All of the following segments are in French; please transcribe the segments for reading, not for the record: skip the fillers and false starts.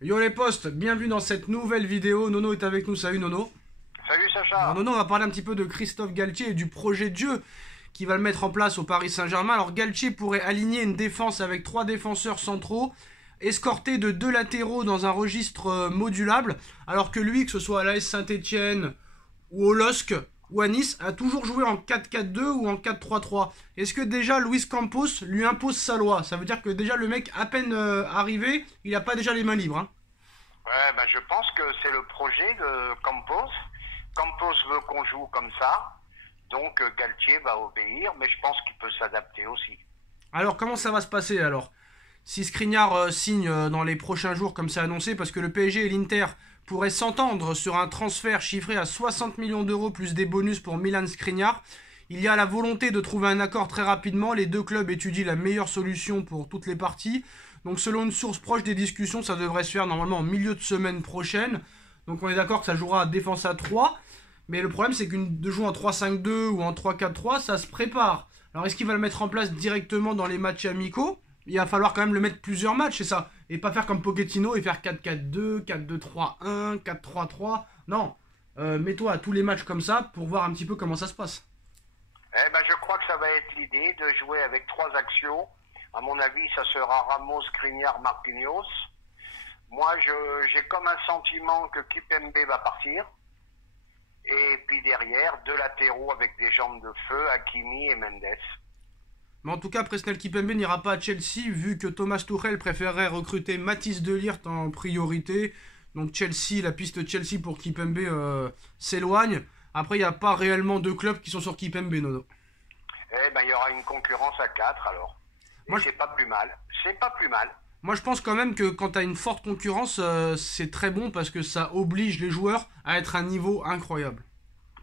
Yo les potes, bienvenue dans cette nouvelle vidéo. Nono est avec nous, salut Nono. Salut Sacha. Alors Nono, on va parler un petit peu de Christophe Galtier et du projet de jeu qui va le mettre en place au Paris Saint-Germain. Alors Galtier pourrait aligner une défense avec 3 défenseurs centraux, escorté de 2 latéraux dans un registre modulable, alors que lui, que ce soit à l'AS Saint-Etienne ou au LOSC ou à Nice, a toujours joué en 4-4-2 ou en 4-3-3. Est-ce que déjà Luis Campos lui impose sa loi? Ça veut dire que déjà le mec, à peine arrivé, il n'a pas déjà les mains libres, hein. Ouais, ben je pense que c'est le projet de Campos. Campos veut qu'on joue comme ça, donc Galtier va obéir, mais je pense qu'il peut s'adapter aussi. Alors comment ça va se passer alors? Si Skriniar signe dans les prochains jours comme c'est annoncé, parce que le PSG et l'Inter pourraient s'entendre sur un transfert chiffré à 60 millions d'euros plus des bonus pour Milan Skriniar. Il y a la volonté de trouver un accord très rapidement, les deux clubs étudient la meilleure solution pour toutes les parties. Donc selon une source proche des discussions, ça devrait se faire normalement en milieu de semaine prochaine. Donc on est d'accord que ça jouera à défense à 3. Mais le problème c'est de jouer en 3-5-2 ou en 3-4-3, ça se prépare. Alors est-ce qu'il va le mettre en place directement dans les matchs amicaux? Il va falloir quand même le mettre plusieurs matchs, c'est ça. Et pas faire comme Pochettino et faire 4-4-2, 4-2-3-1, 4-3-3. Non, mets-toi à tous les matchs comme ça pour voir un petit peu comment ça se passe. Eh ben je crois que ça va être l'idée de jouer avec 3 axiaux. À mon avis, ça sera Ramos, Skriniar, Marquinhos. Moi, j'ai comme un sentiment que Kipembe va partir. Et puis derrière, 2 latéraux avec des jambes de feu, Hakimi et Mendes. Mais en tout cas, Presnel Kipembe n'ira pas à Chelsea, vu que Thomas Tuchel préférerait recruter Mathis de Ligt en priorité. Donc Chelsea, la piste Chelsea pour Kipembe s'éloigne. Après, il n'y a pas réellement de clubs qui sont sur Kipembe, Nono. Eh ben, il y aura une concurrence à 4 alors. Et Moi, c'est pas plus mal. C'est pas plus mal. Moi, je pense quand même que quand tu as une forte concurrence, c'est très bon parce que ça oblige les joueurs à être à un niveau incroyable.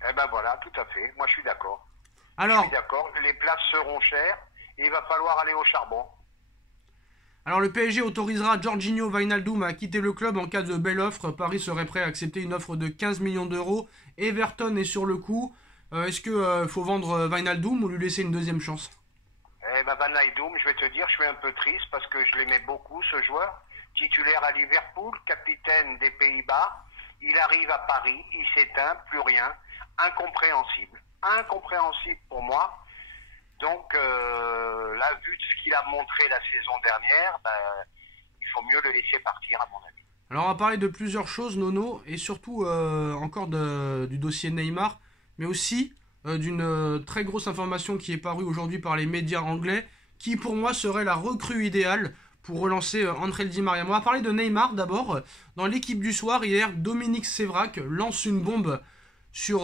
Eh ben voilà, tout à fait. Moi, je suis d'accord. Je Alors, suis d'accord. Les places seront chères et il va falloir aller au charbon. le PSG autorisera Jorginho Wijnaldum à quitter le club en cas de belle offre. Paris serait prêt à accepter une offre de 15 millions d'euros. Everton est sur le coup. Est-ce que faut vendre Wijnaldum ou lui laisser une deuxième chance? Eh ben Van Wijnaldum, je vais te dire, je suis un peu triste parce que je l'aimais beaucoup, ce joueur. Titulaire à Liverpool, capitaine des Pays-Bas. Il arrive à Paris, il s'éteint, plus rien. Incompréhensible. Incompréhensible pour moi. Donc, là, vu ce qu'il a montré la saison dernière, il faut mieux le laisser partir, à mon avis. Alors, on va parler de plusieurs choses, Nono, et surtout encore du dossier Neymar, mais aussi d'une très grosse information qui est parue aujourd'hui par les médias anglais, qui pour moi serait la recrue idéale pour relancer Angel Di Maria. On va parler de Neymar d'abord. Dans l'équipe du soir, hier, Dominique Sévrac lance une bombe sur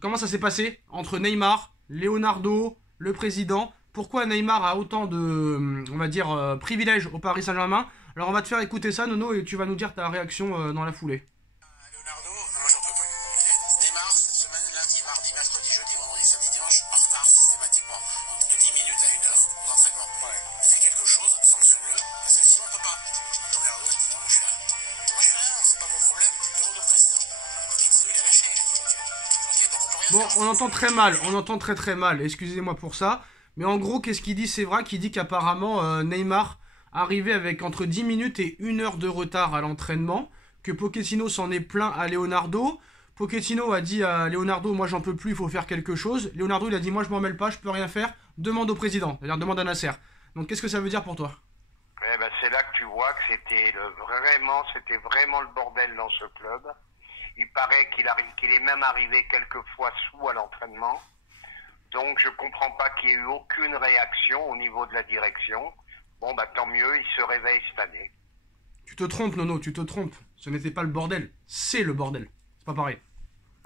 comment ça s'est passé entre Neymar, Leonardo, le président. Pourquoi Neymar a autant de, on va dire, privilèges au Paris Saint-Germain? Alors on va te faire écouter ça, Nono, et tu vas nous dire ta réaction dans la foulée. Leonardo, moi j'en peux plus. Neymar, cette semaine, lundi, mardi, mercredi, jeudi, vendredi, samedi, dimanche, en retard systématiquement. De 10 minutes à 1 heure d'entraînement. Ouais. Fais quelque chose, sanctionne-le, parce que sinon on peut pas. Leonardo a dit non, moi je fais rien. Moi je fais rien, c'est pas mon problème. Demande au président. Pochettino, il a lâché, il a dit ok. Ok, donc on peut rien Bon, faire. on entend très mal, on entend très très mal, excusez-moi pour ça. Mais en gros, qu'est-ce qu'il dit? C'est vrai qu'il dit qu'apparemment Neymar arrivait avec entre 10 minutes et 1 heure de retard à l'entraînement, que Pochettino s'en est plaint à Leonardo. Pochettino a dit à Leonardo, moi j'en peux plus, il faut faire quelque chose. Leonardo il a dit, moi je m'en mêle pas, je peux rien faire, demande au président, c'est-à-dire demande à Nasser. Donc qu'est-ce que ça veut dire pour toi? Eh ben, c'est là que tu vois que c'était vraiment le bordel dans ce club. Il paraît qu'il est même arrivé quelquefois sous à l'entraînement. Donc je comprends pas qu'il y ait eu aucune réaction au niveau de la direction. Bon bah tant mieux, il se réveille cette année. Tu te trompes, Nono, tu te trompes. Ce n'était pas le bordel, c'est le bordel. C'est pas pareil.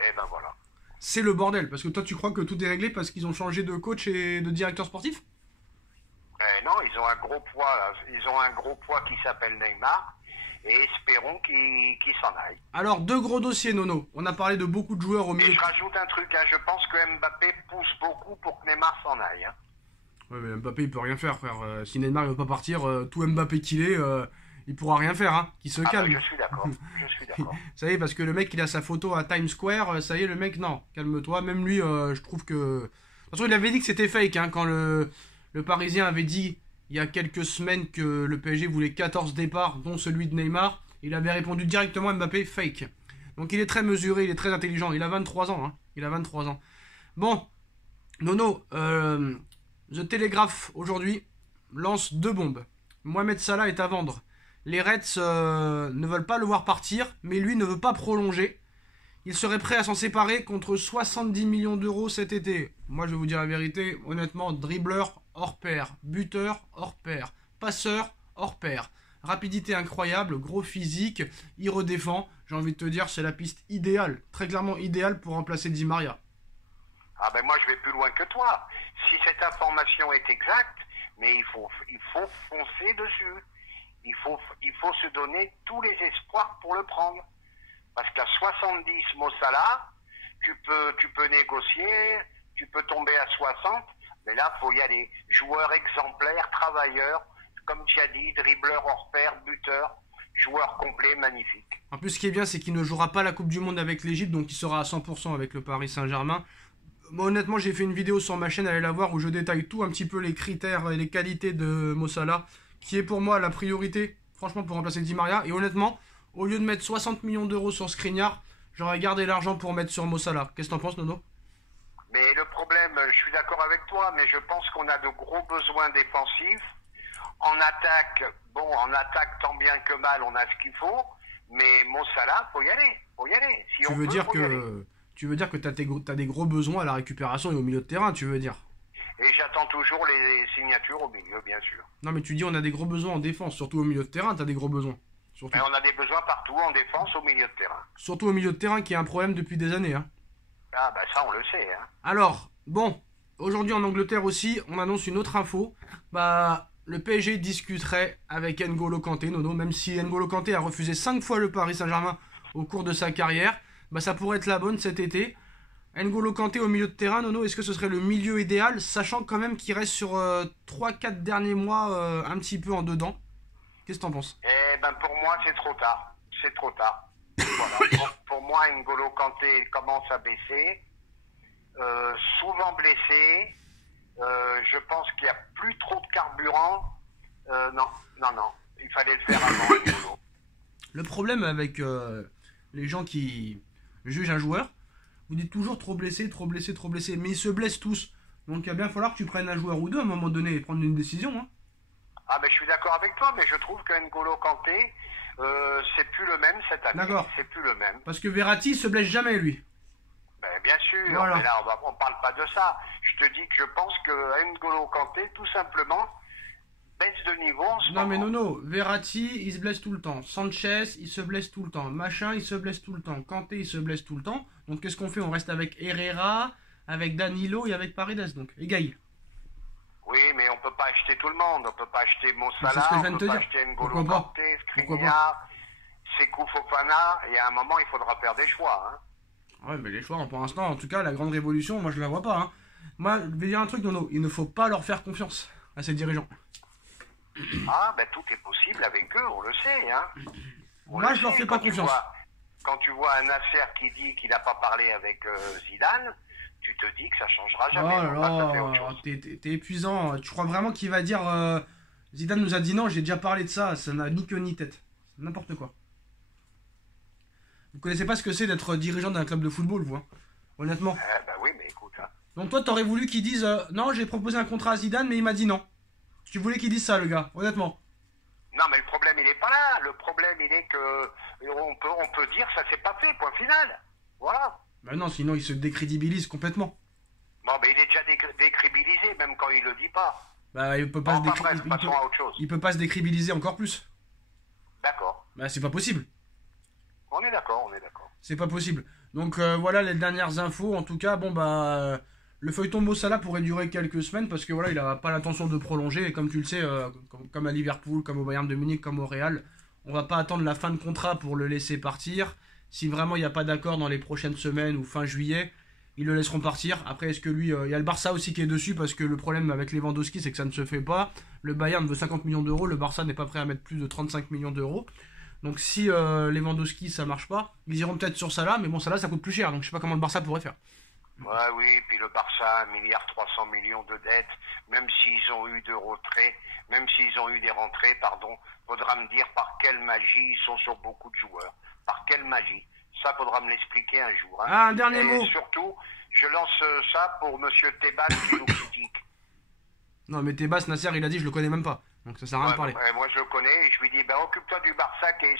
Eh ben voilà. C'est le bordel, parce que toi tu crois que tout est réglé parce qu'ils ont changé de coach et de directeur sportif? Eh non, ils ont un gros poids là. Ils ont un gros poids qui s'appelle Neymar. Et espérons qu'il s'en aille. Alors, 2 gros dossiers, Nono. On a parlé de beaucoup de joueurs au milieu. Et je rajoute un truc, hein, je pense que Mbappé pousse beaucoup pour que Neymar s'en aille. Hein. Ouais, mais Mbappé, il peut rien faire, frère. Si Neymar il veut pas partir, tout Mbappé qu'il est, il pourra rien faire, hein. Qu'il se calme. Je suis d'accord, je suis d'accord. Ça y est, parce que le mec, il a sa photo à Times Square, ça y est, le mec, non, calme-toi. Même lui, je trouve que... De toute façon, il avait dit que c'était fake, hein, quand le Parisien avait dit, il y a quelques semaines, que le PSG voulait 14 départs, dont celui de Neymar. Il avait répondu directement Mbappé fake. Donc il est très mesuré, il est très intelligent. Il a 23 ans. Hein. Il a 23 ans. Bon, Nono, The Telegraph aujourd'hui lance 2 bombes. Mohamed Salah est à vendre. Les Reds ne veulent pas le voir partir, mais lui ne veut pas prolonger. Il serait prêt à s'en séparer contre 70 millions d'euros cet été. Moi, je vais vous dire la vérité, honnêtement, dribbleur hors pair, buteur hors pair, passeur hors pair. Rapidité incroyable, gros physique, il redéfend. J'ai envie de te dire, c'est la piste idéale, très clairement idéale pour remplacer Di Maria. Ah ben moi, je vais plus loin que toi. Si cette information est exacte, mais il faut foncer dessus. Il faut se donner tous les espoirs pour le prendre. Parce qu'à 70 Mo Salah, tu peux négocier, tu peux tomber à 60, mais là, il faut y aller. Joueur exemplaire, travailleur, comme tu as dit, dribbleur hors pair, buteur, joueur complet, magnifique. En plus, ce qui est bien, c'est qu'il ne jouera pas la Coupe du Monde avec l'Égypte, donc il sera à 100% avec le Paris Saint-Germain. Moi, honnêtement, j'ai fait une vidéo sur ma chaîne, allez la voir, où je détaille tout un petit peu les critères et les qualités de Mo Salah, qui est pour moi la priorité, franchement, pour remplacer Di Maria. Et honnêtement, au lieu de mettre 60 millions d'euros sur Skriniar, j'aurais gardé l'argent pour mettre sur Mo Salah. Qu'est-ce que t'en penses, Nono? Mais le problème, je suis d'accord avec toi, mais je pense qu'on a de gros besoins défensifs. En attaque, tant bien que mal, on a ce qu'il faut. Mais Mo Salah, faut y aller. Si tu veux dire que t'as des gros besoins à la récupération et au milieu de terrain, tu veux dire? Et j'attends toujours les signatures au milieu, bien sûr. Non, mais tu dis on a des gros besoins en défense, surtout au milieu de terrain, t'as des gros besoins. Surtout. Mais on a des besoins partout, en défense, au milieu de terrain. Surtout au milieu de terrain, qui est un problème depuis des années. Hein. Ah bah ça, on le sait. Hein. Alors, bon, aujourd'hui en Angleterre aussi, on annonce une autre info. Bah, le PSG discuterait avec N'Golo Kanté, Nono, même si N'Golo Kanté a refusé 5 fois le Paris Saint-Germain au cours de sa carrière. Bah, ça pourrait être la bonne cet été. N'Golo Kanté au milieu de terrain, Nono, est-ce que ce serait le milieu idéal, sachant quand même qu'il reste sur 3-4 derniers mois un petit peu en dedans? Qu'est-ce que t'en penses? Eh ben pour moi, c'est trop tard. Voilà. pour moi, N'Golo Kanté commence à baisser. Souvent blessé. Je pense qu'il n'y a plus trop de carburant. Non. Il fallait le faire avant, N'Golo. Le problème avec les gens qui jugent un joueur, vous dites toujours trop blessé. Mais ils se blessent tous. Donc il va bien falloir que tu prennes un joueur ou deux à un moment donné et prendre une décision. Hein. Ah ben je suis d'accord avec toi, mais je trouve que N'Golo Kanté, c'est plus le même cette année. D'accord. C'est plus le même. Parce que Verratti se blesse jamais lui. Ben, bien sûr, voilà. Mais là on parle pas de ça. Je te dis que je pense que N'Golo Kanté, tout simplement, baisse de niveau en ce moment. Non mais Nono, Verratti il se blesse tout le temps. Sanchez il se blesse tout le temps. Machin il se blesse tout le temps. Kanté il se blesse tout le temps. Donc qu'est-ce qu'on fait? On reste avec Herrera, avec Danilo et avec Paredes. Donc égaye. Oui, mais on peut pas acheter tout le monde. On peut pas acheter Mo Salah, on peut pas acheter N'Golo Kanté, Skriniar, Sékou Fofana, et à un moment, il faudra faire des choix. Hein. Ouais, mais les choix, pour l'instant, en tout cas, la grande révolution, moi, je la vois pas. Hein. Moi, je vais dire un truc, Nono, il ne faut pas leur faire confiance à ces dirigeants. Ah, ben tout est possible avec eux, on le sait. Hein. Moi, je leur fais pas confiance. Quand tu vois un Nasser qui dit qu'il n'a pas parlé avec Zidane, tu te dis que ça changera jamais. Oh là là, t'es épuisant. Tu crois vraiment qu'il va dire Zidane nous a dit non, j'ai déjà parlé de ça. Ça n'a ni queue ni tête. C'est n'importe quoi. Vous connaissez pas ce que c'est d'être dirigeant d'un club de football, vous, hein, honnêtement. Bah oui, mais écoute. Hein. Donc toi, t'aurais voulu qu'il dise non, j'ai proposé un contrat à Zidane, mais il m'a dit non. Tu voulais qu'il dise ça, le gars, honnêtement. Non, mais le problème, il est pas là. Le problème, il est que on peut dire ça s'est pas fait, point final. Voilà. Bah non, sinon il se décrédibilise complètement. Bon, mais il est déjà décrédibilisé, même quand il le dit pas. Bah il peut pas il peut pas se décrédibiliser encore plus. D'accord. Bah c'est pas possible. On est d'accord. C'est pas possible. Donc voilà les dernières infos. En tout cas, bon bah le feuilleton Mo Salah pourrait durer quelques semaines parce que voilà, il a pas l'intention de prolonger. Et comme tu le sais, comme à Liverpool, comme au Bayern de Munich, comme au Real, on va pas attendre la fin de contrat pour le laisser partir. Si vraiment il n'y a pas d'accord dans les prochaines semaines ou fin juillet, ils le laisseront partir. Après, est-ce que lui... Il y a le Barça aussi qui est dessus parce que le problème avec Lewandowski, c'est que ça ne se fait pas. Le Bayern veut 50 millions d'euros, le Barça n'est pas prêt à mettre plus de 35 millions d'euros. Donc si Lewandowski, ça marche pas, ils iront peut-être sur Salah, mais bon, Salah, ça coûte plus cher. Donc je sais pas comment le Barça pourrait faire. Ouais, oui, puis le Barça, 1,3 milliard de dettes, même s'ils ont eu des rentrées, pardon, faudra me dire par quelle magie ils sont sur beaucoup de joueurs. Par quelle magie? Ça, faudra me l'expliquer un jour. Hein. Ah, un dernier Et mot. surtout, je lance ça pour Monsieur Tebas qui nous critique. Non, mais Tebas, Nasser, il a dit, je le connais même pas. Donc ça sert à rien de parler. Moi, je le connais et je lui dis, ben, occupe-toi du Barça qui est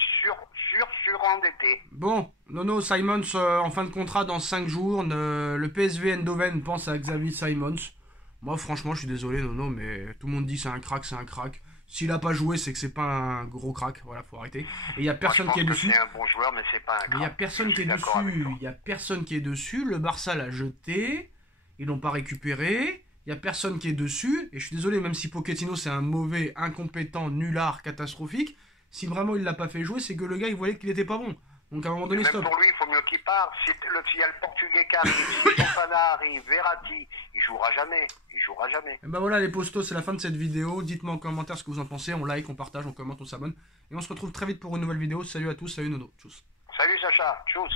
surendetté. Bon, Nono, Simons en fin de contrat dans 5 jours. Le PSV Eindhoven pense à Xavi Simons. Moi, franchement, je suis désolé, Nono, mais tout le monde dit c'est un crack, c'est un crack. S'il a pas joué, c'est que c'est pas un gros crack. Voilà, faut arrêter. Et il y a personne qui est dessus. C'est un bon joueur, mais c'est pas un crack. Il y a personne qui est dessus. Il y a personne qui est dessus. Le Barça l'a jeté. Ils l'ont pas récupéré. Il y a personne qui est dessus. Et je suis désolé, même si Pochettino c'est un mauvais, incompétent, nullard, catastrophique, si vraiment il l'a pas fait jouer, c'est que le gars il voyait qu'il était pas bon. Donc à un moment donné, même stop. Pour lui, il faut mieux qu'il parte. Si il y a le Portugais qui arrive, si Fofana arrive, Verratti, il jouera jamais. Il jouera jamais. Et ben voilà les postos, c'est la fin de cette vidéo. Dites-moi en commentaire ce que vous en pensez. On like, on partage, on commente, on s'abonne. Et on se retrouve très vite pour une nouvelle vidéo. Salut à tous, salut Nono. Tchuss. Salut Sacha, tchuss.